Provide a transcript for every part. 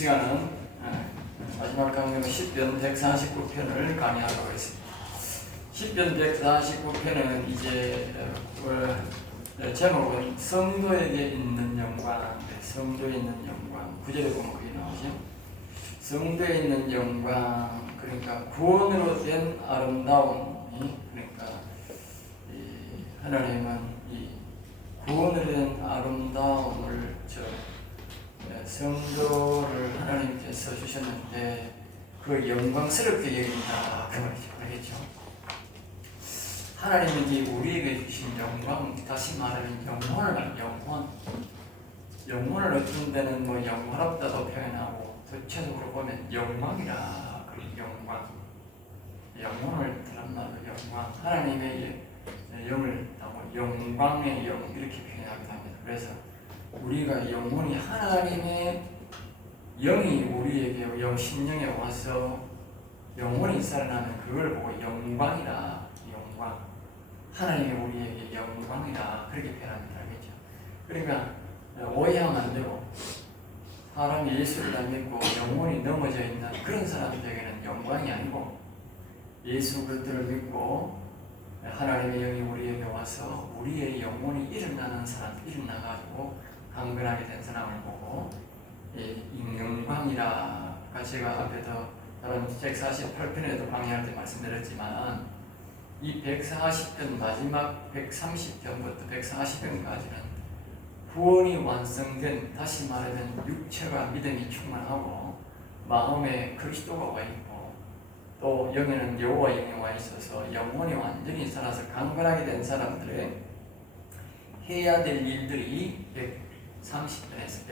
시간은 마지막 강령 10편 149편을 강의하도록 하겠습니다. 10편 149편은 이제 제목은 성도에게 있는 영광, 성도에 있는 영광, 구절에 보면 그게 나오죠. 성도에 있는 영광, 그러니까 구원으로 된 아름다움이, 그러니까 하나님은 이 구원으로 된 아름다움을 성도를 하나님께서 주셨는데 그 영광스럽게 여긴다 그 말이죠. 알겠죠? 하나님이 우리에게 주신 영광, 다시 말하면 영혼을 말해요. 영혼을 어떤 데는 뭐 영화롭다도 표현하고 전체적으로 보면 영광이라 그래. 영혼을 다른 말로 영광, 하나님의 영을 영광의 영 이렇게 표현하기도 합니다. 그래서 우리가 영혼이 하나님의 영이 우리에게 심령에 와서 영혼이 살아나면 그걸 보고 영광이라, 영광, 하나님이 우리에게 영광이라 그렇게 표현합니다. 알겠죠? 그러니까 오해하면 안 되고, 사람이 예수를 안 믿고 영혼이 넘어져 있는 그런 사람들에게는 영광이 아니고, 예수 그리스도를 믿고 하나님의 영이 우리에게 와서 우리의 영혼이 일어나는 사람, 일어나가지고 강건하게 된 사람을 보고 이 영광이라, 제가 앞에도 다른 148편에도 강의할 때 말씀드렸지만 이 140편 마지막 130편부터 140편까지는 구원이 완성된, 다시 말하면 육체가 믿음이 충만하고 마음에 그리스도가 와 있고 또 영에는 여호와 영이 와 있어서 영혼이 완전히 살아서 강건하게 된 사람들의 해야 될 일들이 130편에서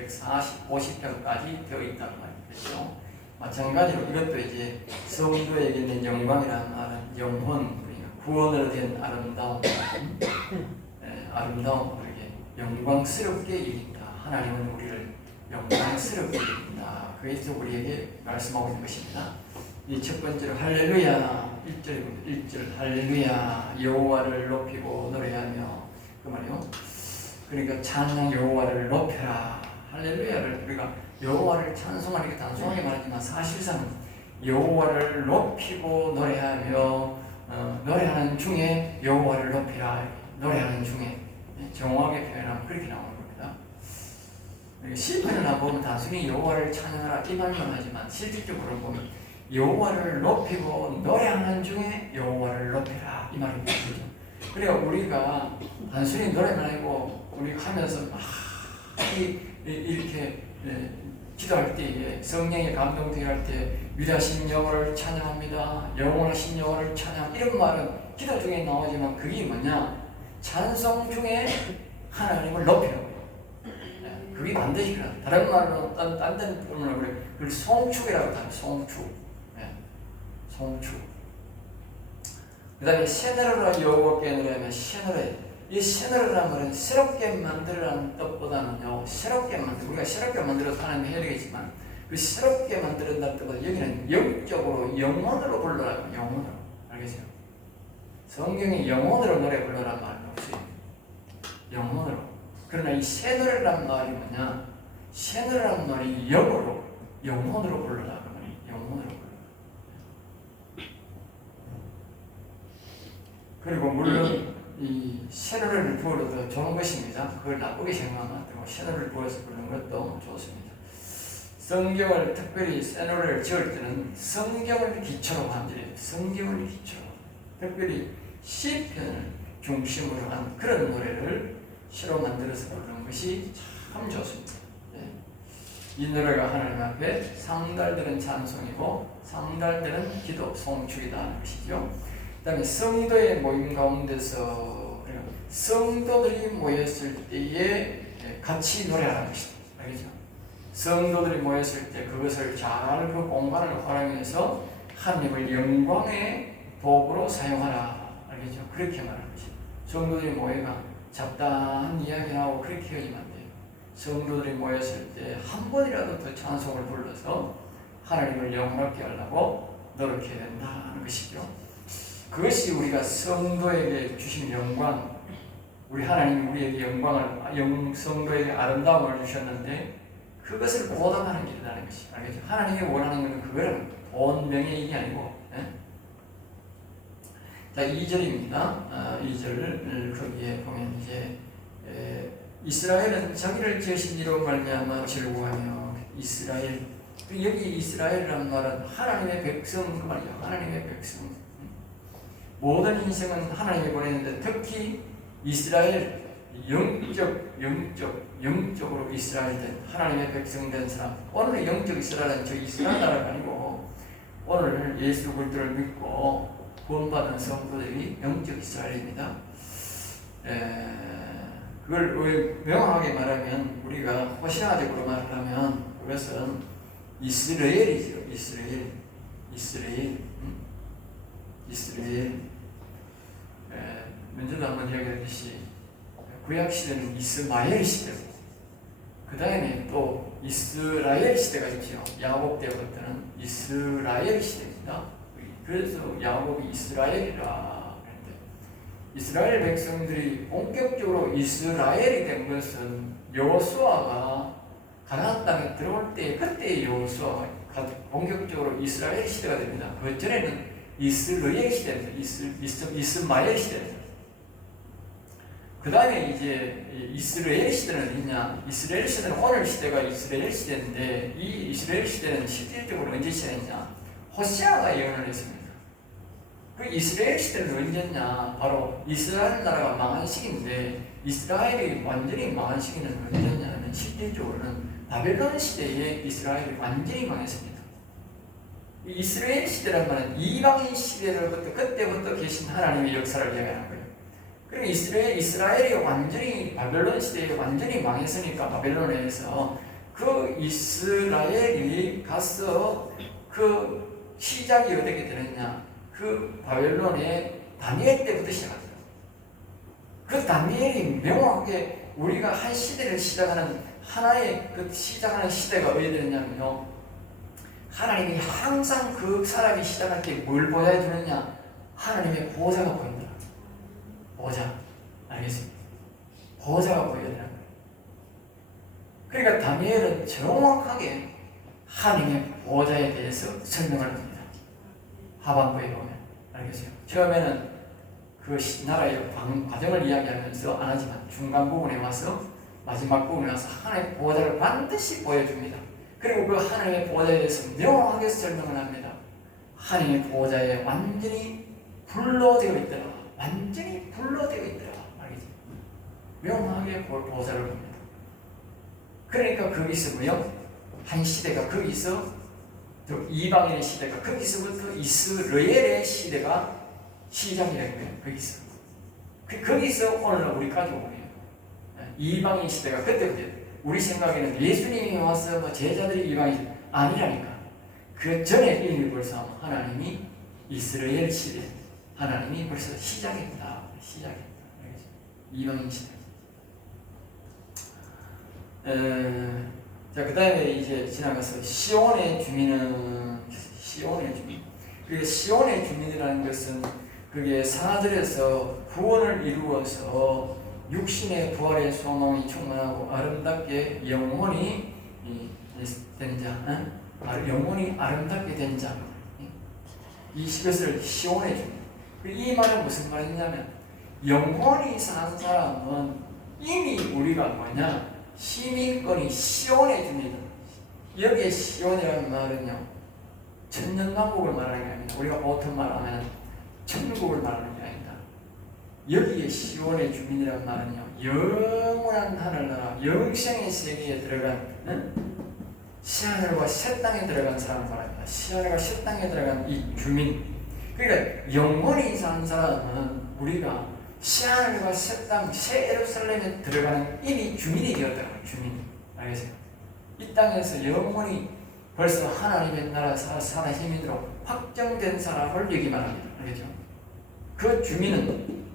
150편까지 되어 있다는 말이죠. 마찬가지로 이것도 이제 성도에게 있는 영광이라는 말은 영혼, 구원으로 된 아름다움, 아름다움, 그렇게 영광스럽게 이긴다. 하나님은 우리를 영광스럽게 이긴다. 그래서 우리에게 말씀하고 있는 것입니다. 이 첫 번째로 할렐루야 1절 할렐루야 여호와를 높이고 노래하며 그 말이요. 그러니까 찬양 여호와를 높여라. 할렐루야를 우리가 여호와를 찬송하는 게 단순하게 말하지만 사실상 여호와를 높이고 노래하며 노래하는 중에 여호와를 높이라. 노래하는 중에 정확하게 표현하면 그렇게 나오는 겁니다. 시편을 보면 단순히 여호와를 찬양하라 이 말만 하지만 실질적으로 보면 여호와를 높이고 노래하는 중에 여호와를 높이라 이 말입니다. 그래야 우리가 단순히 노래만 하고 우리가 하면서 막 이렇게 기도할 때에 성령의 감동되게 할 때 위대하신 여호와를 찬양합니다. 영원하신 여호와를 찬양, 이런 말은 기도 중에 나오지만 그게 뭐냐? 찬송 중에 하나님을 높이는 거예요. 그게 반드시 그래요. 다른 말로 딴 데는 그래. 그걸 송축이라고 하죠. 송축. 송축. 그 다음에 새노래라 여호와께 노래하면 새노래. 이 새노래라는 말은 새롭게 만들라는 뜻보다는요, 새롭게 만들, 우리가 새롭게 만들어서 하나님 해야 되겠지만 그 새롭게 만들었다는 뜻보다 여기는 영적으로 영혼으로 불러라. 영혼으로. 알겠어요? 성경이 영혼으로 노래 불러라는 말은 없어요. 영혼으로. 그러나 이 새노래라는 말이 뭐냐? 새노래라는 말이 영으로, 영혼으로 불러라. 그 말이 영혼으로 불러라. 그리고 물론 이 새노래를 부어도 좋은 것입니다. 그걸 나쁘게 생각하면 안 되고 새노래를 부어서 부르는 것도 좋습니다. 성경을 특별히 새노래를 지을 때는 성경을 기초로 만들어요. 성경을 기초로. 특별히 시편을 중심으로 한 그런 노래를 시로 만들어서 부르는 것이 참 좋습니다. 이 노래가 하나님 앞에 상달되는 찬송이고 상달되는 기도, 송축이다 하는 것이죠. 그 다음에 성도의 모임 가운데서 성도들이 모였을 때에 같이 노래하는 것입니다. 알겠죠? 성도들이 모였을 때 그것을 잘 그 공간을 활용해서 하나님을 영광의 도구로 사용하라. 알겠죠? 그렇게 말하는 것입니다. 성도들이 모여가 잡다한 이야기를 하고 그렇게 헤어지면 안 돼요. 성도들이 모였을 때 한 번이라도 더 찬송을 불러서 하나님을 영광롭게 하려고 노력해야 된다는 것이죠. 그것이 우리가 성도에게 주신 영광, 우리 하나님 우리에게 영광을, 성도에게 아름다움을 주셨는데 그것을 보답하는 길이라는 것이 알겠죠? 하나님이 원하는 것은 그거는 돈, 명예 이게 아니고. 예? 자, 2절입니다. 2절 거기에 보면 이제 이스라엘은 자기를 지으신 이로 말미암아 즐거워하며 이스라엘 여기 이스라엘이라는 말은 하나님의 백성 그 말이죠. 하나님의 백성. 모든 인생은 하나님이 보내는데 특히 이스라엘 영적으로 이스라엘 된 하나님의 백성 된 사람. 오늘 영적 이스라엘은 저 이스라엘 나라가 아니고 오늘 예수 그리스도를 믿고 구원받은 성도들이 영적 이스라엘입니다. 그걸 명확하게 말하면 우리가 호시아적으로 말하면 그것은 이스라엘이죠. 이스라엘. 먼저도 한번 이야기했듯이 구약 시대는 이스마엘 시대고 그 다음에 또 이스라엘 시대가 있죠. 야곱 때부터는 이스라엘 시대입니다. 그래서 야곱이 이스라엘이라 했는데 이스라엘 백성들이 본격적으로 이스라엘이 된 것은 여호수아가 가나안 땅에 들어올 때 그때 여호수아가 본격적으로 이스라엘 시대가 됩니다. 그 전에는 이스라엘 시대입니다. 이스마엘 시대입니다. 그 다음에 이제 이스라엘 시대는 어디냐? 이스라엘 시대는 오늘 시대가 이스라엘 시대인데 이 이스라엘 시대는 실질적으로 언제 시작했냐? 호시아가 예언을 했습니다. 그 이스라엘 시대는 언제냐? 바로 이스라엘 나라가 망한 시기인데 이스라엘이 완전히 망한 시기는 언제냐면 실질적으로는 바벨론 시대에 이스라엘이 완전히 망했습니다. 이 이스라엘 시대란 말은 이방인 시대로부터 그때부터 계신 하나님의 역사를 이야기하는 거예요. 그리고 이스라엘이 완전히 바벨론 시대에 완전히 망했으니까 바벨론에서 그 이스라엘이 가서 그 시작이 어떻게 되느냐? 그 바벨론의 다니엘 때부터 시작하죠. 그 다니엘이 명확하게 우리가 한 시대를 시작하는 하나의 그 시작하는 시대가 어디 되느냐면요. 하나님이 항상 그 사람이 시작할 때 뭘 보여야 되느냐? 하나님의 보좌가 보인다. 보좌. 알겠습니다. 보좌가 보여야 되는 거예요. 그러니까 다니엘은 정확하게 하나님의 보좌에 대해서 설명을 합니다. 하반부에 보면. 알겠어요? 처음에는 그 나라의 과정을 이야기하면서 안 하지만 중간 부분에 와서 마지막 부분에 와서 하나님의 보좌를 반드시 보여줍니다. 그리고 그 하나님의 보좌에 대해서 명확하게 설명을 합니다. 하나님의 보좌에 완전히 불로 되어 있더라. 완전히 불로 되어 있더라. 알겠지? 명확하게 보좌를 봅니다. 그러니까 거기서 뭐요? 한 시대가 거기서 또 이방인의 시대가 거기서부터 이스라엘의 시대가 시작이 된 거예요. 거기서 오늘날 우리까지 오는 거예요. 이방인 시대가 그때부터 우리 생각에는 예수님이 와서 뭐 제자들이 이방인 아니라니까. 그 전에 이미 벌써 하나님이 이스라엘 시대 하나님이 벌써 시작했다. 이방인 시대. 자, 그 다음에 이제 지나가서 시온의 주민은 그게 시온의 주민이라는 것은 그게 4절에서 구원을 이루어서 육신의 부활의 소망이 충만하고 아름답게 영혼이 된 자, 영혼이 아름답게 된 자. 이것을 시온의 주민. 이 말은 무슨 말이냐면 영혼이 산 사람은 이미 우리가 뭐냐? 시민권이 시온의 주민이다. 여기에 시온이라는 말은요 천년왕국을 말하는 게 아닙니다. 우리가 보통 말하면 천국을 말하는 게 아닙니다. 여기에 시온의 주민이라는 말은요 영원한 하늘나라 영생의 세계에 들어간 시하늘과 새 땅에 들어간 사람을 말합니다. 시하늘과 새 땅에 들어간 이 주민. 그러니까 영원히 산 사람은 우리가 시하늘과 새 땅, 새 예루살렘에 들어가는 이미 주민이 되었다는 주민. 알겠어요? 이 땅에서 영원히 벌써 하나님의 나라 사다 시민으로 확정된 사람을 얘기만 합니다. 알겠죠? 그 주민은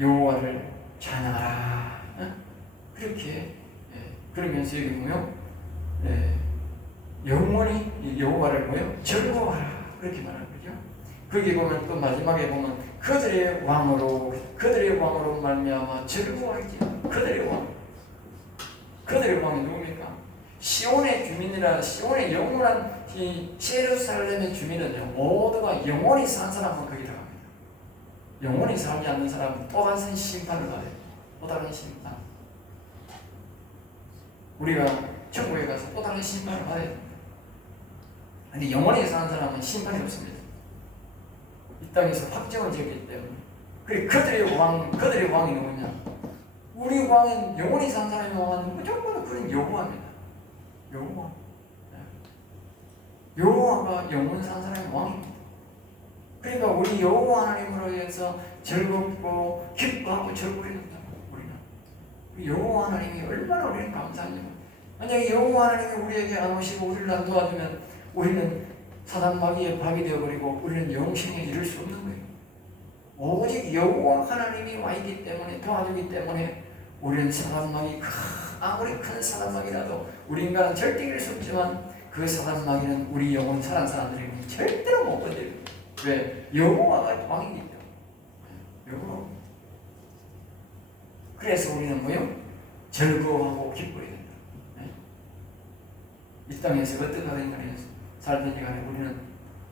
여호와를 찬양하라. 그렇게 그러면서 여기 보면 영원히 여호와를 뭐요? 즐거워하라. 그렇게 말하는 거죠. 거기 보면 또 마지막에 보면 그들의 왕으로 말미암아 즐거워하지. 그들의 왕이 누굽니까? 시온의 주민이라 시온의 영원한 이 예루살렘의 주민은요 모두가 영원히 산 사람은 거기 들어갑니다. 영원히 살지 않는 사람은 또 다른 심판을 받아요. 또 다른 심판. 우리가 천국에 가서 또 다른 심판을 받아야 됩니다. 근데 영원히 사는 사람은 심판이 없습니다. 이 땅에서 확정을 지었기 때문에. 그리고 그들의 왕이 누구냐? 우리 왕은 영원히 사는 사람의 왕은 무조건 그런 여호와입니다. 여호와. 여호와가 영원히 사는 사람의 왕입니다. 그러니까 우리 여호와 하나님으로 인해서 즐겁고 기뻐하고 즐거워야 된다. 우리는 여호와 하나님이 얼마나 우리는 감사하냐. 만약에 여호와 하나님이 우리에게 안 오시고 우리를 안 도와주면 우리는 사단 마귀의 밥이 되어버리고 우리는 영생에 이를 수 없는 거예요. 오직 여호와 하나님이 와 있기 때문에 도와주기 때문에 우리는 사단 마귀 아무리 큰 사단 마귀라도 우리 인간은 절대 이길 수 없지만 그 사단 마귀는 우리 영혼 살아난 사람들에게 절대로 못 건드려요. 왜? 여호와가 왕이기 때문에. 여호와. 그래서 우리는 뭐요? 즐거워하고 기뻐해야 된다. 네? 이 땅에서 어떤 하든 간에 살든지 간에 우리는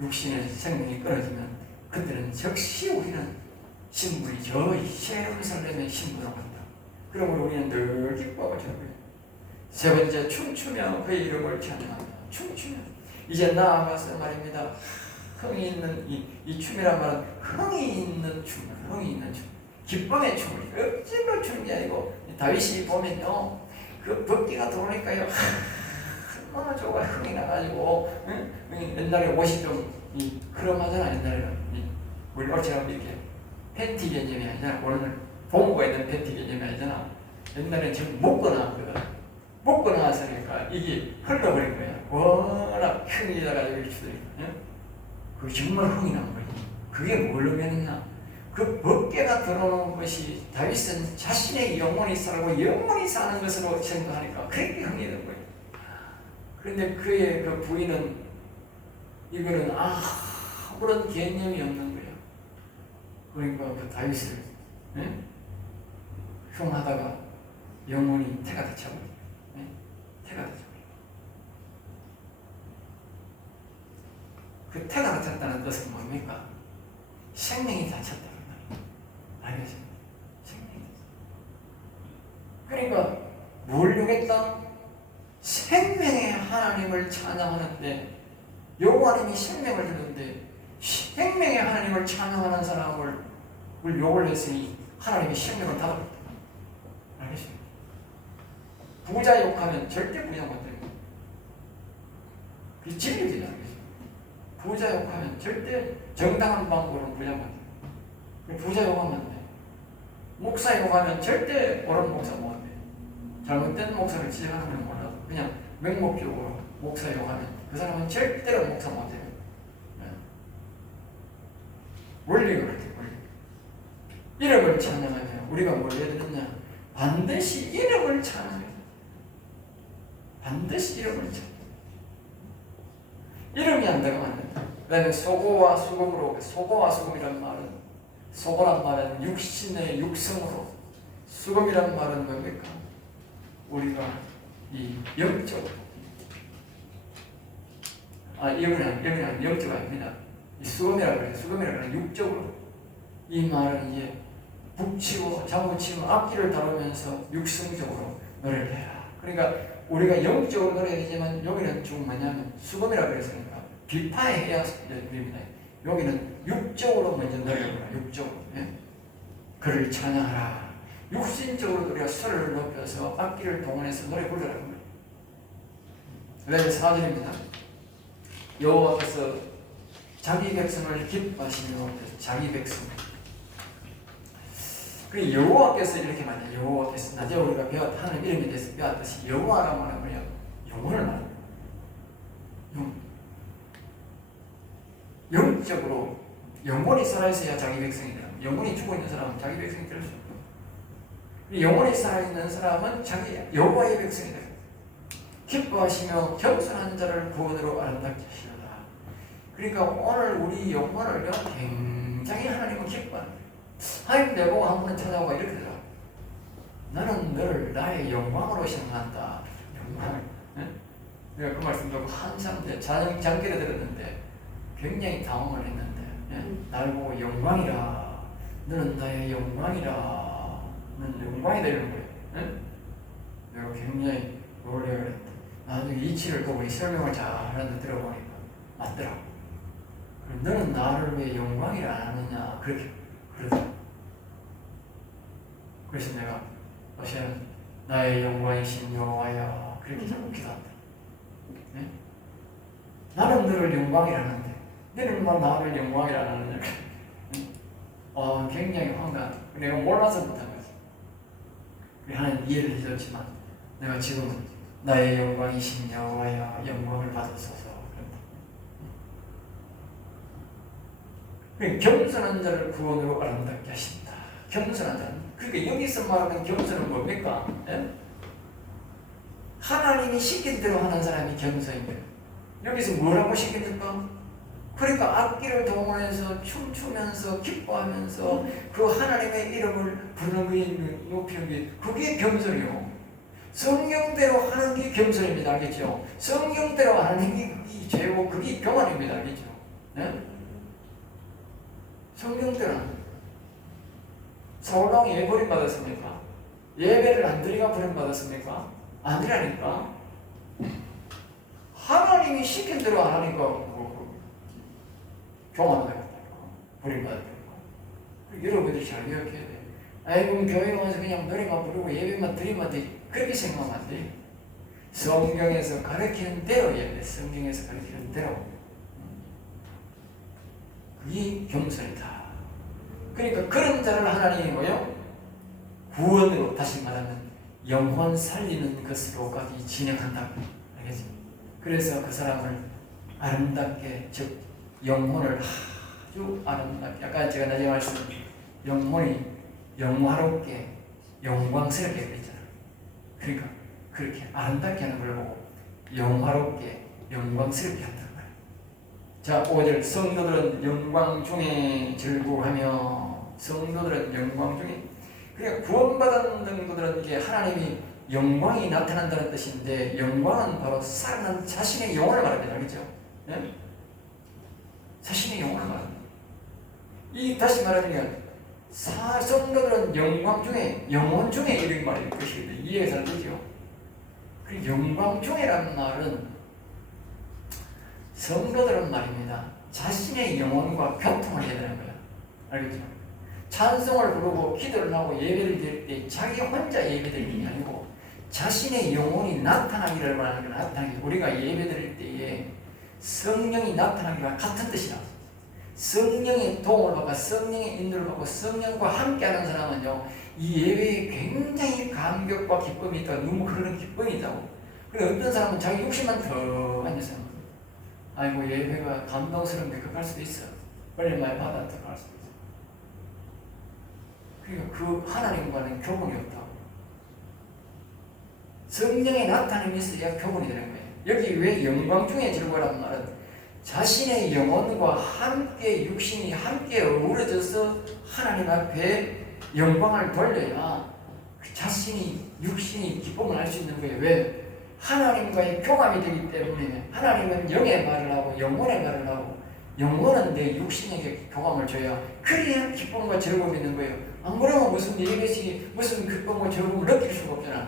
육신의 생명이 끊어지면 그때는 즉시 우리는 신분이 저 예루살렘의 신분으로 간다. 그러므로 우리는 늘 기뻐하고 즐거워요. 세 번째, 춤추며 그의 이름을 찬양한다. 춤추며 이제 나아가서 말입니다. 흥이 있는 이 춤이란 말은 흥이 있는 춤, 흥이 있는 춤, 기쁨의 춤을 억지로 추는 게 아니고 다윗이 보면요 그 벗기가 들어오니까요 얼마나 좋아 흥이 나가지고 응? 옛날에 옷이 좀 흐름하잖아. 옛날에는 우리 옷처럼 이렇게 팬티 개념이 아니잖아. 오늘 봉고가 있는 팬티 개념이 아니잖아. 옛날에는 지금 묶고 나왔거든. 묶고 나왔으니까 이게 흘러버린 거야. 워낙 흥이 나가지고 이렇게 추더니 그 정말 흥이 난 거지. 그게 뭘 의미했나? 그 벗개가 들어오는 것이 다윗은 자신의 영혼이 살고 영혼이 사는 것으로 생각하니까 그렇게 흥이 된 거예요. 그런데 그의 그 부인은 이거는 아무런 개념이 없는 거예요. 그러니까 그 다윗을 흉하다가 영혼이 태가 다쳐버려요. 태가 다쳐버려요. 그 태가 다쳤다는 뜻은 뭡니까? 생명이 다쳤다는 말이에요. 알겠습니다. 생명이 다쳤다. 그러니까 뭘 요겠다? 생명의 하나님을 찬양하는데 여호와님이 생명을 주는데 생명의 하나님을 찬양하는 사람을 욕을 했으니 하나님이 생명을 닫아버렸다. 알겠습니다. 부자 욕하면 절대 부자 못해요. 그게 진리지. 알겠습니다. 부자 욕하면 절대 정당한 방법으로는 부자 못해요. 부자 욕하면 안 돼. 목사 욕하면 절대 옳은 목사 못 돼. 잘못된 목사를 지적하는 건 몰라. 그냥 맹목적으로 목사 욕하면 그 사람은 절대로 목사 못 해요. 원리가 그렇대. 원리. 이름을 찬양하면 우리가 뭘 해야 되느냐? 반드시 이름을 찬양해야 돼. 반드시 이름을 찬양. 이름이 안 들어가면 안 된다. 그 다음에 소고와 수금으로, 소고와 수금이란 말은, 소고란 말은 육신의 육성으로, 수금이란 말은 뭡니까? 우리가 이 영적, 영이란 영적 아닙니다. 이 수금이라고 해요. 수금이라고 하는 육적으로. 이 말은 이제 북치고 장구치고 악기를 다루면서 육성적으로 노래를 해라. 그러니까 우리가 영적으로 노래해야 되지만 여기는 좀 뭐냐면 수금이라고 했으니까 비파해야 됩니다. 여기는 육적으로 먼저 노래를 해라. 육적으로. 그를 찬양하라. 육신적으로 우리가 소리를 높여서 악기를 동원해서 노래 부르라는 거예요. 왜 4절입니다. 여호와께서 자기 백성을 기뻐하시며 자기 백성. 그 여호와께서 이렇게 말해요. 여호와께서 낮에 우리가 배웠 하나님 이름에 대해서 배웠듯이 여호와라고 하는 거예요. 영혼을 말해요. 영적으로 영혼이 살아있어야 자기 백성이 돼요. 영혼이 죽어있는 사람은 자기 백성이 될 수 없고, 영혼이 살아있는 사람은 자기 여호와의 백성이 돼요. 기뻐하시며 겸손한 자를 구원으로 아름답게 하시도다. 그러니까 오늘 우리 영혼을 굉장히 하나님은 기뻐합니다. 하나님 내보고 한 번 찾아오고 이렇게 되더라. 나는 너를 나의 영광으로 생각한다. 영광을. 내가 그 말씀 듣고 한참 장기를 들었는데 굉장히 당황을 했는데 날 보고 영광이라 너는 나의 영광이라 너는 영광이 되는 거예요. 내가 굉장히 놀래요. 그랬다. 나중에 이치를 그분이 설명을 잘 하는데 들어보니까 맞더라고. 너는 나를 왜 영광이라 안 하느냐 그렇게 그러더라고. 그래서 내가 어제는 나의 영광이신 여호와야 그렇게 자꾸 기도한다. 네? 나는 너를 영광이라 하는데 너는 나를 영광이라 안 하느냐. 굉장히 황당한. 내가 몰라서 못한 거지. 하나님 이해를 해줬지만 내가 지금은 나의 영광이신 여호와야 영광을 받으소서. 겸손한 자를 구원으로 아름답게 하신다. 겸손한 자. 그러니까 여기서 말하는 겸손은 뭡니까? 예? 하나님이 시킨 대로 하는 사람이 겸손입니다. 여기서 뭐라고 시켰을까? 그러니까 악기를 동원해서 춤추면서 기뻐하면서 그 하나님의 이름을 부르는 게 높이는 게 그게 겸손이요. 성경대로 하는 게 겸손입니다. 알겠죠? 성경대로 하는 게 그게 죄고 그게 교만입니다. 알겠죠? 네? 성경대로 사울왕이 왜 버림받았습니까? 예배를 안 드리가 버림받았습니까? 아니라니까. 하나님이 시킨 대로 안 하니까 교만하다니까. 버림받았다니까. 여러분들이 잘 기억해야 돼. 아이고 교회 와서 그냥 노래만 부르고 예배만 드리면 돼. 그렇게 생각하면 안 돼. 성경에서 가르치는 대로 예배, 성경에서 가르치는 대로. 그게 겸손이다. 그러니까 그런 자를 하나님이 뭐요? 구원으로 다시 말하면 영혼 살리는 것으로까지 진행한다고. 알겠지? 그래서 그 사람을 아름답게, 즉 영혼을 아주 아름답게, 아까 제가 나중에 말씀 영혼이 영화롭게 영광스럽게 그랬잖아. 그러니까 그렇게 아름답게 하는 걸 보고 영화롭게 영광스럽게 한다는 거예요. 자, 5절 성도들은 영광 중에 즐거워하며. 성도들은 영광 중에, 그러니까 구원받은 성도들은 이게 하나님이 영광이 나타난다는 뜻인데, 영광은 바로 살아난 자신의 영혼을 말합니다. 그렇죠? 네? 자신의 영혼을 말합니다. 이 다시 말하면 성도들은 영광 중에, 영혼 중에 이런 말일 것이거든요. 이해가 잘 되죠? 그 영광 중에라는 말은 성도들은 말입니다. 자신의 영혼과 교통을 해야 되는 거야. 알겠죠? 찬송을 부르고 기도를 하고 예배를 드릴 때 자기 혼자 예배 드리는 게 아니고 자신의 영혼이 나타나기를 말하는 거야. 나타나기. 우리가 예배 드릴 때에 성령이 나타나기와 같은 뜻이라. 성령의 도움을 받고 성령의 인도를 받고 성령과 함께하는 사람은요, 이 예배에 굉장히 감격과 기쁨이 있다고, 눈물 흐르는 기쁨이 있다고. 그리고 어떤 사람은 자기 욕심만 더 앉아서 아이고 예배가 감동스러운데 그럴 수도 있어. 빨리 많이 받아 들어갈 수도 있어. 그러니까 그 하나님과는 교분이 없다고. 성령의 나타남이 있어야 교분이 되는 거예요. 여기 왜 영광 중에 즐거워라는 말은 자신의 영혼과 함께 육신이 함께 어우러져서 하나님 앞에 영광을 돌려야 자신이 육신이 기쁨을 할 수 있는 거예요. 왜? 하나님과의 교감이 되기 때문에. 하나님은 영의 말을 하고 영혼의 말을 하고 영혼은 내 육신에게 교감을 줘야 그래야 기쁨과 즐거움이 있는 거예요. 안 그러면 무슨 예배시 무슨 기쁨과 즐거움을 느낄 수가 없잖아.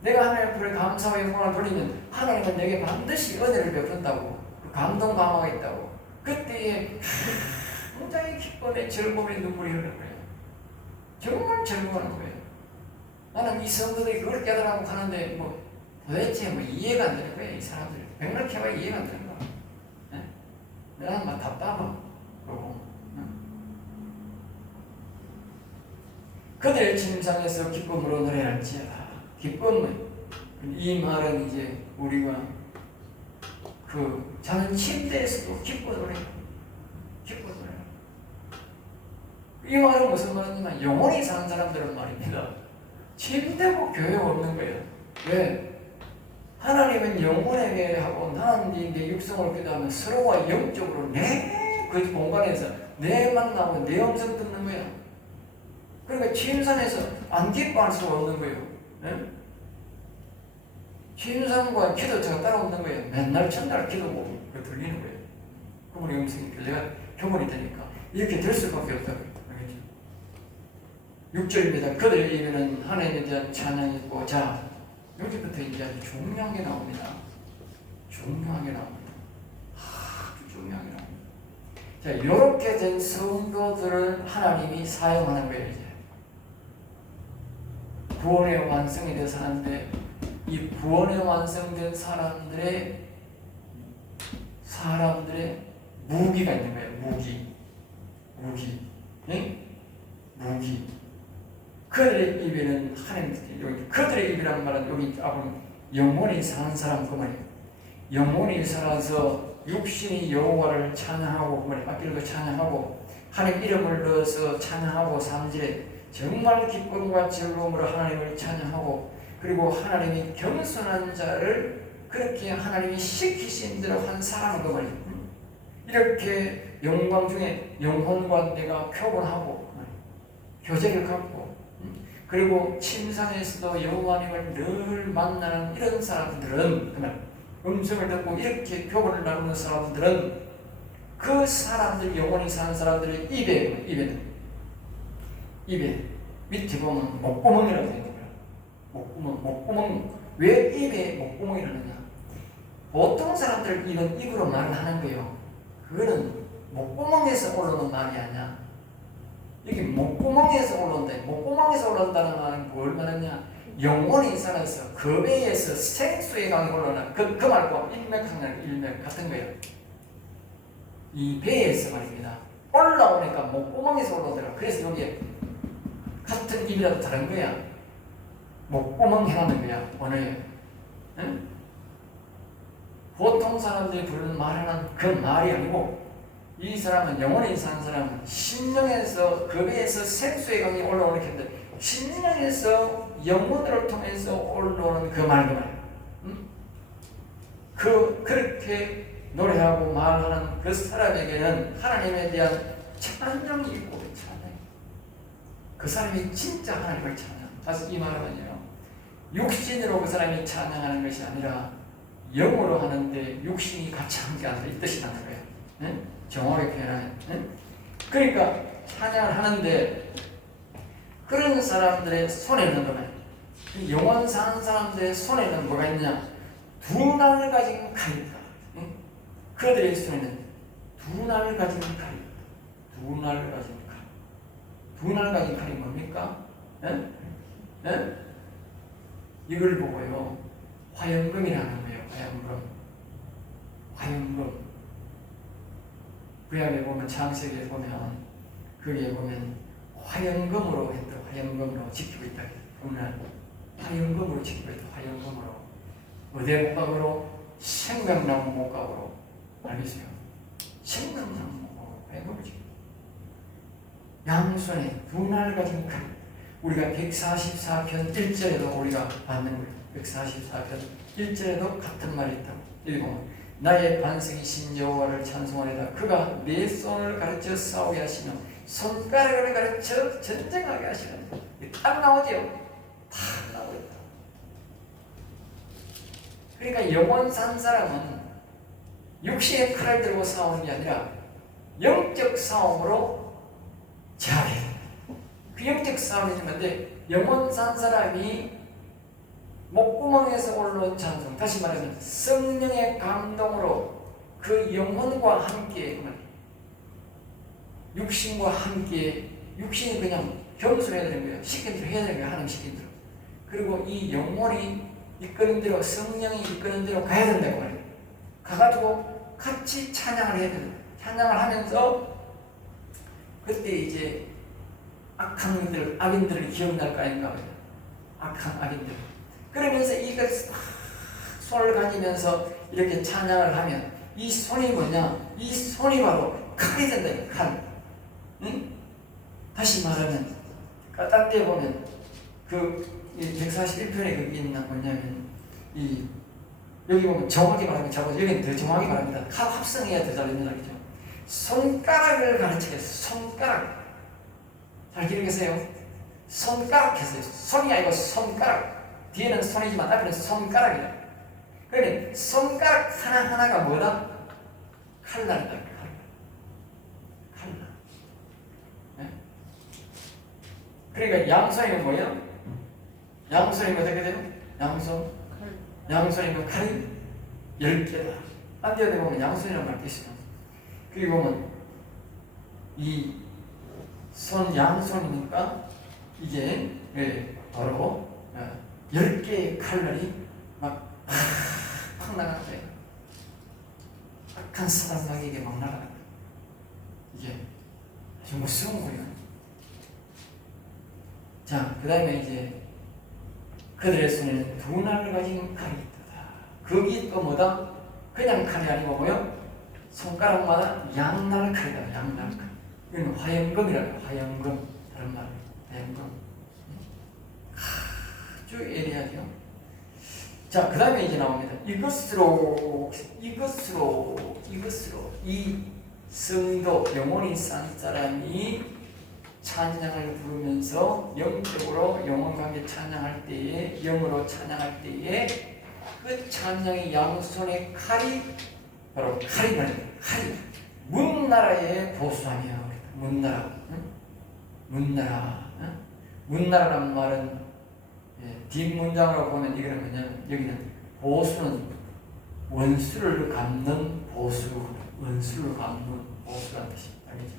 내가 하나님 앞에 감사와 영광을 돌리면 하나님은 내게 반드시 은혜를 베푼다고, 감동 감화가 있다고. 그때에 굉장히 기쁨의 즐거움의 눈물이 흐르는 거예요. 정말 즐거워하는 거예요. 나는 이 성도들이 그걸 깨달아고 하는데 도대체 이해가 안 되는 거예요. 이 사람들이 백날 해봐야 이해가 안 되는 거야. 나는 막 답답하고 그러고. 그들의 침상에서 기쁨으로 노래할지어다. 기쁨은, 이 말은 이제 우리가 자는 침대에서도 기뻐 노래. 이 말은 무슨 말이냐면 영혼이 사는 사람들은 말입니다. 침대고 교회가 없는 거예요. 왜? 하나님은 영혼에게 하고 나는 내 육성을 기도하면 서로가 영적으로 그 공간에서 내 만나고 내 음성 듣는 거야. 그러니까 침상에서 안 기뻐할 수가 없는 거예요. 네? 침상과 기도 제가 따라오는 거예요. 맨날 전날 기도고 들리는 거예요. 그분의 음성이 내가 교문이 되니까 이렇게 될 수밖에 없다고. 알겠죠? 6절입니다. 그들의 입에는 하나님에 대한 찬양이 있고, 자 여기부터 이제 아주 중요한 게 나옵니다. 중요한 게 나옵니다. 아주 중요한 게 나옵니다. 자, 이렇게 된 성도들을 하나님이 사용하는 거예요. 이제 구원의 완성이 된 사람들, 이 구원의 완성된 사람들의 무기가 있는 거예요. 무기. 그들의 입에는 하나님, 여기 그들의 입이라는 말은 여기 앞으로 영혼이 사는 사람 그 말이에요. 영혼이 살아서 육신이 여호와를 찬양하고 그 말이에요. 앞길도 찬양하고 하나님 이름을 넣어서 찬양하고 3절에 정말 기쁨과 즐거움으로 하나님을 찬양하고, 그리고 하나님이 겸손한 자를 그렇게 하나님이 시키신 대로 한 사람은 그 말이에요. 이렇게 영광 중에 영혼과 내가 표본하고 교제를 갖고, 그리고 침상에서도 여호와님을 늘 만나는 이런 사람들은, 음성을 듣고 이렇게 교본을 나누는 사람들은, 그 사람들, 영혼이 사는 사람들의 입에 밑에 보면 목구멍이라고 되어 있는 거야. 목구멍. 왜 입에 목구멍이라느냐? 보통 사람들 입은 입으로 말을 하는 거예요. 그거는 목구멍에서 올라오는 말이 아니야. 여기 목구멍에서 올라온다. 목구멍에서 올라온다는 말은 뭘 말하냐? 영혼이 살아서 그 배에서 생수의 강이 올라오는 그 말과 일맥 같은 거예요. 이 배에서 말입니다. 올라오니까 목구멍에서 올라오더라. 그래서 여기에 같은 입이라도 다른 거야. 목구멍 해놓는 거야. 오늘 응? 보통 사람들이 부르는 말하는 그 말이 아니고, 이 사람은 영혼이 사는 사람은 심령에서 그 배에서 생수의 강이 올라오는 건데, 심령에서 영혼을 통해서 올라오는 그 말. 그렇게 노래하고 말하는 그 사람에게는 하나님에 대한 찬양이 있고, 그 사람이 진짜 하나님을 찬양. 다시 이 말은요, 육신으로 그 사람이 찬양하는 것이 아니라 영으로 하는데 육신이 같이 한 게 아니라 이 뜻이 나는 거예요. 네? 정확하게 표현하면. 네? 그러니까 찬양을 하는데, 그런 사람들의 손에는 뭐냐? 영원 사는 사람들의 손에는 뭐가 있냐? 두 날을 가진 칼이 있다. 네? 그들의 손에는 두 날을 가진 칼이 있다. 두 날을 가진 칼. 두 날 가진 칼이 뭡니까? 네? 네? 이걸 보고요, 화염금이라는 거예요. 화염금. 구약에 보면, 창세기에 보면, 거기에 보면 화염금으로 했다. 화염금으로 지키고 있다. 보면 화염금으로 지키고 있다. 화염금으로. 어디에 목각으로? 생명나무 목각으로. 알겠어요? 생명나무 목각으로 화염금을 지키고 있다. 양손에 두 날 가진 칼. 우리가 144편 1절에도 우리가 받는 거예요. 144편 1절에도 같은 말이 있다고. 여기 보면 나의 반석이신 여호와를 찬송하리라. 그가 내 손을 가르쳐 싸우게 하시며 손가락을 가르쳐 전쟁하게 하시는. 딱 나오죠? 다 나오고 있다. 그러니까 영원 산 사람은 육신의 칼을 들고 싸우는 게 아니라 영적 싸움으로 제압해. 그 영적 싸움이 있는데, 영원 산 사람이 목구멍에서 올라온 찬송, 다시 말하면 성령의 감동으로 그 영혼과 함께, 육신과 함께, 육신이 그냥 겸손해야 되는 거예요. 시킨 대로 해야 되는 거예요. 하나님 시킨 대로. 그리고 이 영혼이 이끄는 대로, 성령이 이끄는 대로 가야 된다고 말해요. 가가지고 같이 찬양을 해야 돼요. 찬양을 하면서 그때 이제 악인들을 기억날 거 아닌가. 악한 악인들. 그러면서 이걸 손을 가지면서 이렇게 찬양을 하면, 이 손이 뭐냐? 이 손이 바로 칼이 된다. 칼. 응? 다시 말하면, 딴 데 보면 그 141편에 그게 있나 뭐냐면, 여기 보면 정확히 말하면 여기는 더 정확히 말합니다. 합성해야 더 잘 됩니다. 그죠? 손가락을 가르치겠어요. 손가락. 잘 기억하세요. 손가락 했어요. 손이 아니고 손가락. 뒤에는 손이지만 앞에는 손가락이에요. 그러니까 손가락 하나하나가 뭐다? 칼날이다. 칼날. 네? 그러니까 양손이 뭐예요? 양손이 어떻게 돼요? 양손이면 칼이 10개다. 딴 데에 보면 양손이라고 말 뜻이죠. 그리고 보면 이 손 양손이니까 이게 바로 10개의 칼날이 막 나가는 거예요. 악한 사단마귀에게 막 나가는 거예요. 이게 아주 무서운 거예요. 자, 그 다음에 이제 그들의 손에는 두 날을 가진 칼이 있다. 거기 또 뭐다? 그냥 칼이 아니고 뭐요? 손가락마다 양날 칼이다. 양날 칼. 이건 화염금이라고. 화염금. 다른 말로 화염금. 아주 예리하죠. 자, 그 다음에 이제 나옵니다. 이것으로 이 성도 영혼이 산 사람이 찬양을 부르면서 영적으로 영혼관계 찬양할 때에 영으로 찬양할 때에 그 찬양의 양손의 칼이 바로 칼이 말이에요. 칼이 문나라의 보수하며 문나라. 응? 문나라란 말은 뒷문장으로 보면 이거는 뭐냐면 여기는 보수는 원수를 갚는 보수, 원수를 갚는 보수라는 뜻이 알겠죠?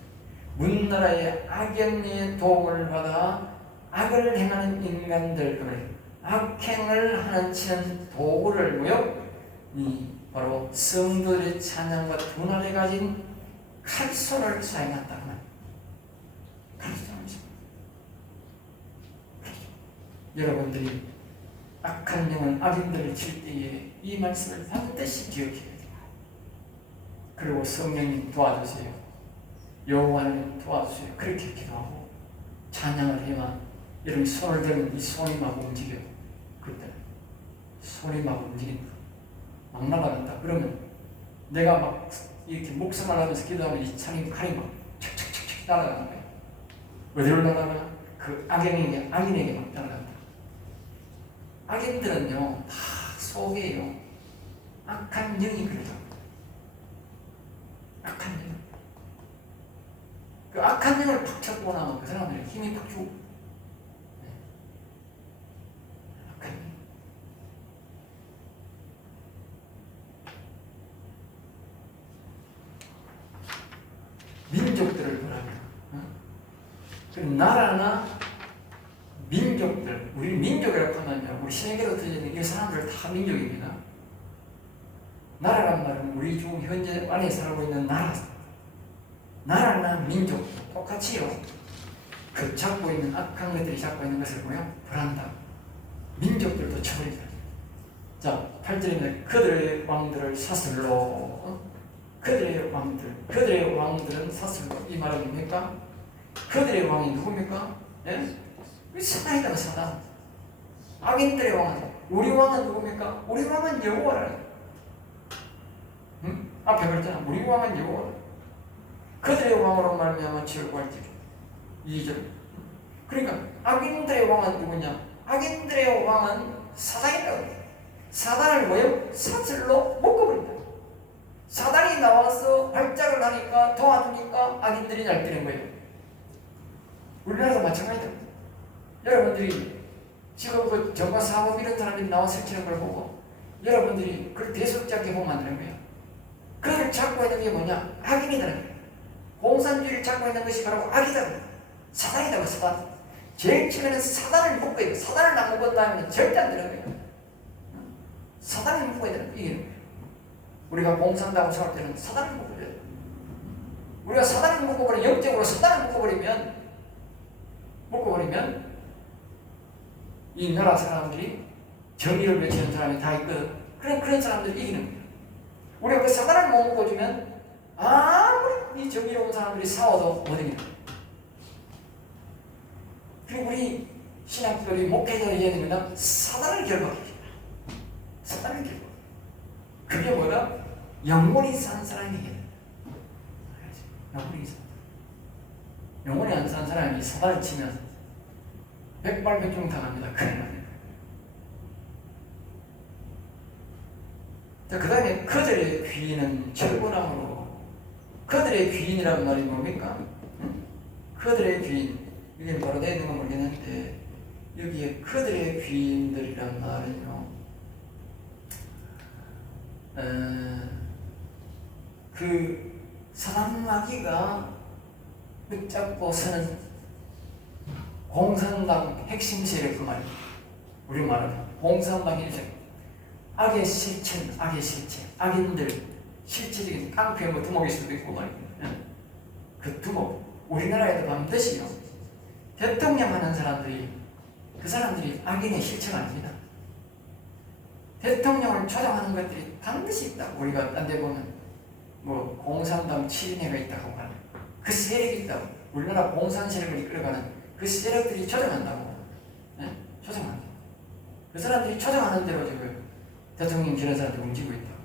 문나라의 악연의 도움을 받아 악을 행하는 인간들, 악행을 하는 치는 도구를 뭐요? 바로 성도들의 찬양과 두날에 가진 칼손을 사용한다. 칼손을 여러분들이 악한 영은 악인들을 칠 때에 이 말씀을 반드시 기억해야 돼요. 그리고 성령님 도와주세요. 여호와님 도와주세요. 그렇게 기도하고 찬양을 해야만 여러분 손을 들면 이 손이 막 움직여요. 그때 손이 막 움직인다. 막 날아간다. 그러면 내가 막 이렇게 목숨을 하면서 기도하면 이 찬이 칼이 막 척척척척 날아가는 거예요. 어디로 날아가? 그 악인에게 막 날아간다. 악인들은요 다 속에요 악한 영이 그래요. 악한 영. 그 악한 영을 팍 잡고 나면 그 사람들이 힘이 팍 주고. 악한 영. 민족들을 보라면, 그 나라나 민족들, 우리 민족이라고 하면 우리 신에게로 들리는 이 사람들 다 민족입니다. 나라란 말은 우리 지금 현재 안에 살고 있는 나라나 민족 똑같이요. 그 잡고 있는 악한 것들이 잡고 있는 것을 보면 불안다. 민족들도 처벌이다. 자, 8절입니다. 그들의 왕들을 사슬로, 그들의 왕들은 사슬로. 이 말은 뭡니까? 그들의 왕이 누굽니까? 예? 사단이다. 사단. 악인들의 왕은, 우리 왕은 누굽니까? 우리 왕은 여호와라. 응? 앞에 그랬잖아. 우리 왕은 여호와. 그들의 왕으로 말미암아 지을 구할지라. 2절. 그러니까 악인들의 왕은 누구냐? 악인들의 왕은 사단이라고. 사단을 뭐예요? 사슬로 묶어버린다. 사단이 나와서 발작을 하니까 도와주니까 악인들이 날뛰는 거예요. 우리나라도 마찬가지다. 여러분들이 지금 그 정과 사법 이런 사람들이 나와서 치는 걸 보고 여러분들이 그걸 대수롭지 않게 보면 안 되는 거예요. 그걸 잡고 있는 게 뭐냐? 악인이라는 거예요. 공산주의를 잡고 있는 것이 바로 악이다. 사단이다. 사단. 제일 처음에는 사단을 묶어야 돼요. 사단을 안 묶었다면 절대 안 되는 거예요. 사단을 묶어야 되는 거예요. 우리가 공산당하고 싸울 때는 사단을 묶어야 돼요. 우리가 사단을 묶어버리면 영적으로 사단을 묶어버리면 이 나라 사람들이 정의를 외치는 사람이 다 있거든. 그런 사람들이 이기는 거예요. 우리가 그 사단을 못 묶어주면 아무리 이 정의로운 사람들이 싸워도 못 이기는 거예요. 그리고 우리 신학들이 목회자를 해야 됩니다. 사단을 결박해야 됩니다. 사단을 결박. 그게 뭐다? 영혼이 산 사람이에요. 영혼이 산 사람. 영혼이 안 산 사람이 사단을 치면 백발백중 당합니다. 큰일 납니다. 자, 그 다음에 그들의 귀인은 철분함으로. 그들의 귀인이란 말이 뭡니까? 응? 그들의 귀인, 이게 바로 되어 있는 건 모르겠는데 여기에 그들의 귀인들이란 말은요, 그 사단마귀가 붙잡고 서는 공산당 핵심 세력 그 말이에요. 우리 말은 공산당 핵심, 악의 실체, 악의 실체, 악인들 실체적인 깡패 뭐 두목일 수도 있고 말이에요. 그 두목, 우리나라에도 반드시요, 대통령 하는 사람들이, 그 사람들이 악인의 실체가 아닙니다. 대통령을 조장하는 것들이 반드시 있다. 우리가 딴 데 보면 뭐 공산당 7인회가 있다고 하는 그 세력이 있다고, 우리나라 공산 세력을 이끌어가는 그 세력들이 조장한다고. 조장합니다. 그 사람들이 조장하는 대로 지금 대통령 저런 사람들이 움직이고 있다고.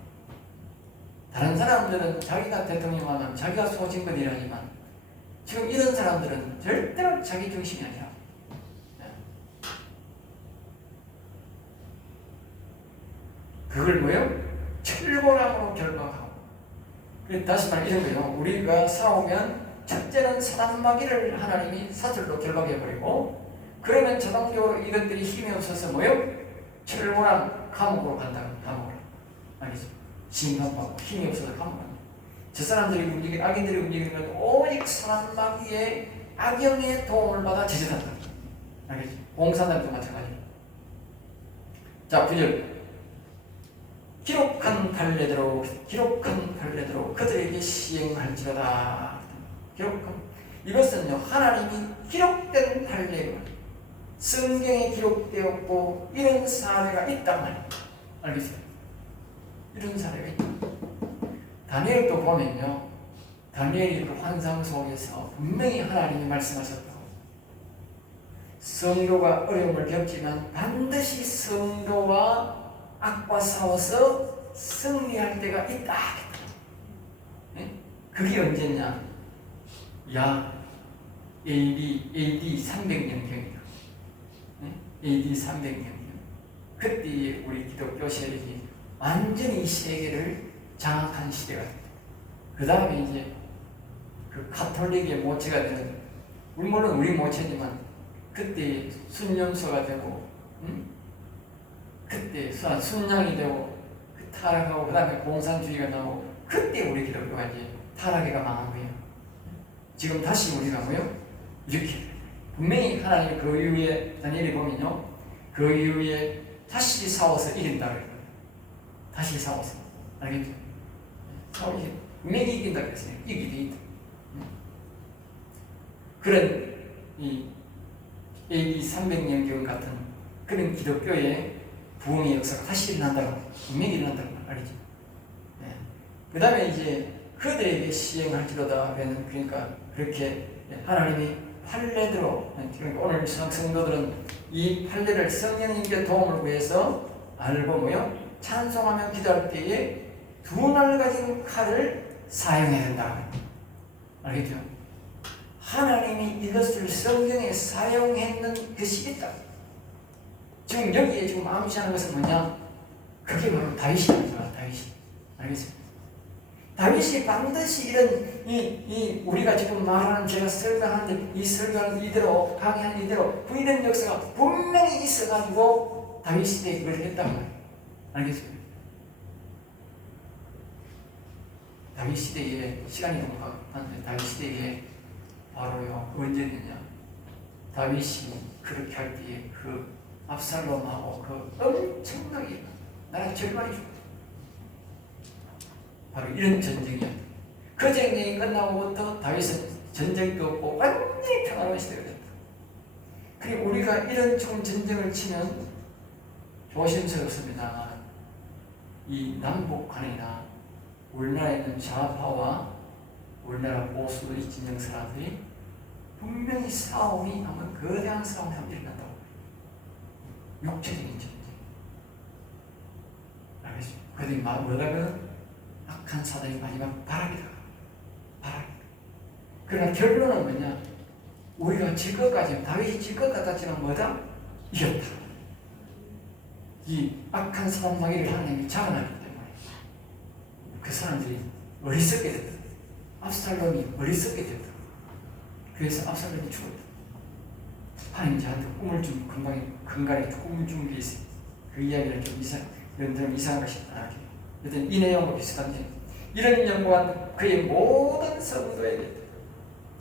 다른 사람들은 자기가 대통령 하면 자기가 소신거리라지만 지금 이런 사람들은 절대로 자기 중심이 아니야. 그걸 뭐요? 철보람으로 결박하고. 다시 말해 이런 거예요. 우리가 싸우면 첫째는 사단마귀를 하나님이 사슬로 결박해버리고, 그러면 자동적으로 이것들이 힘이 없어서 뭐요? 철보람, 감옥으로 간다. 감옥으로. 알겠죠? 심판받고 힘이 없어서 감옥으로 간다. 저 사람들이 움직이는, 악인들이 움직이는 건 오직 사단마귀의 악영의 도움을 받아 제재한다. 알겠죠? 공산당도 마찬가지로. 자, 9절. 기록한 판례대로 그들에게 시행할지로다. 기록한, 이것은요 하나님이 기록된 판례가 성경에 기록되었고 이런 사례가 있단 말이에요. 알겠어요? 이런 사례가 있다. 다니엘도 보면요, 다니엘이 그 환상 속에서 분명히 하나님이 말씀하셨다고. 성도가 어려움을 겪지만 반드시 성도와 악과 싸워서 승리할 때가 있다. 그게 언제냐? AD 300년경이다. AD 300년경. 그때 우리 기독교 세력이 완전히 이 세계를 장악한 시대가 있다. 그 다음에 이제 그 가톨릭의 모체가 되는, 물론 우리 모체지만 그때 순념소가 되고, 그때 순양이 되고 타락하고, 그 다음에 공산주의가 나오고, 그때 우리 기독교가 이제 타락해가 망한 거예요. 지금 다시 우리가 뭐요? 이렇게 분명히 하나님 그 이후에 다니엘이 보면요, 그 이후에 다시 싸워서 이긴다 그래요. 다시 싸워서. 알겠죠? 싸우지 분명히 이긴다 그랬어요. 이기게 있다. 그런 이 AD 300년경 같은 그런 기독교의 부흥의 역사가 다시 일어난다고, 분명히 일어난다고 알죠. 그 다음에 이제 그들에게 시행할지로다. 그러니까 그렇게 하나님이 판례대로, 그러니까 오늘 성도들은 이 판례를 성령님께 도움을 구해서 알고 뭐요? 찬송하며 기도할 때에 두 날 가진 칼을 사용해야 된다. 알겠죠? 하나님이 이것을 성경에 사용했는 것이 있다. 지금 여기에 지금 암시하는 것은 뭐냐? 그게 바로 다윗입니다. 다윗이. 알겠습니다. 다윗이 반드시 이런 우리가 지금 말하는, 제가 설명하는 이 설명하는 이대로, 강의하는 이대로 이런 역사가 분명히 있어가지고 다윗 시대에 그걸 했단 말이에요. 알겠습니다. 다윗 시대에 시간이 너무 가는데, 다윗 시대에 바로요 언제냐? 다윗이 그렇게 할 때에 그 압살롬하고 그 엄청나게 나라 절반이 죽었다. 바로 이런 전쟁이야. 그 전쟁이 끝나고부터 다윗은 전쟁도 없고 완전히 평화로운 시대가 됐다. 그리고 우리가 이런 총 전쟁을 치면 조심스럽습니다. 이 남북한이나 우리나라에 있는 좌파와 우리나라 보수 진영 사람들이 분명히 싸움이 하면 거대한 싸움이 한번 일어난다고. 육체적인 전쟁. 알겠죠? 그들이 뭐라고는 악한 사단이 마지막 바락이다. 바락. 그러나 결론은 뭐냐? 우리가 질 것까지, 다윗이 질 것 같았지만 뭐다? 이겼다. 이 악한 사단 마귀를 하나님이 잡아놨기 때문에. 사람들이 어리석게 됐다. 압살롬이 어리석게 됐다. 그래서 압살롬이 죽었다. 하나님 저한테 꿈을 준 건강에 꿈을 준 게 있어요. 그 이야기를 좀 이상한 것이 다 여튼 이 내용과 비슷한데 이런 영광은 그의 모든 성도에게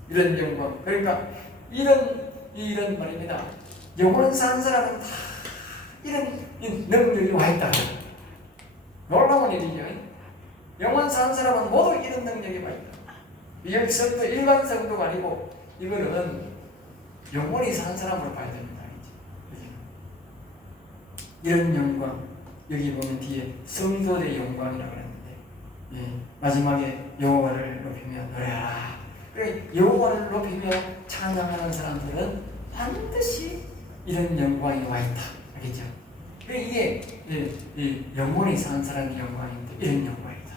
이런 영광 그러니까 이런 말입니다. 영원한 사는 사람은 다 이런 능력이 와 있다. 놀라운 일이죠. 영원 사는 사람은 모두 이런 능력이 와 있다. 이 성도 일반 성도가 아니고 이거는 영원히 사는 사람으로 봐야 됩니다. 이런 영광 여기 보면 뒤에 성도의 영광이라고 하는데 마지막에 여호와를 높이며 노래하라. 여호와를 높이며 찬양하는 사람들은 반드시 이런 영광이 와 있다. 알겠죠? 이게 영원히 사는 사람의 영광인데 이런 영광이다.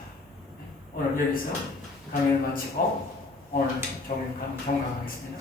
오늘 여기서 강의를 마치고 오늘 종강하겠습니다.